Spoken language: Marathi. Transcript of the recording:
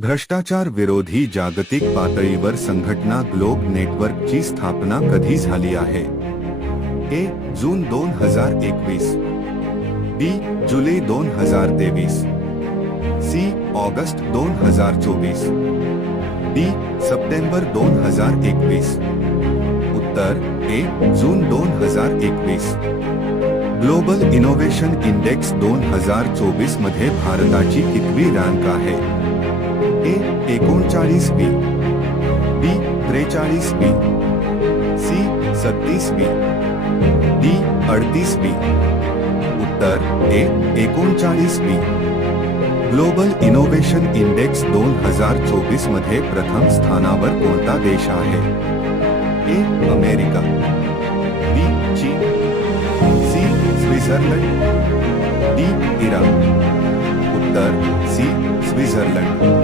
भ्रष्टाचार विरोधी जागतिक पातळीवर संघटना ग्लोब नेटवर्कची स्थापना कधी झाली आहे? ए. जून 2021, बी. जुलै 2023, सी. August 2024, D. सप्टेंबर 2021. उत्तर ए. जून 2021. ग्लोबल इनोव्हेशन इंडेक्स 2024 मध्ये भारताची कितवी रँक आहे? ए. 39वी, बी. 43वी, सी. 37वी, डी. 38वी. उत्तर ए. 39वी. ग्लोबल इनोव्हेशन इंडेक्स 2024 मध्ये प्रथम स्थानावर कोणता देश आहे? ए. अमेरिका, बी. चीन, सी. Switzerland, D. इराण. उत्तर सी. स्वित्झर्लंड.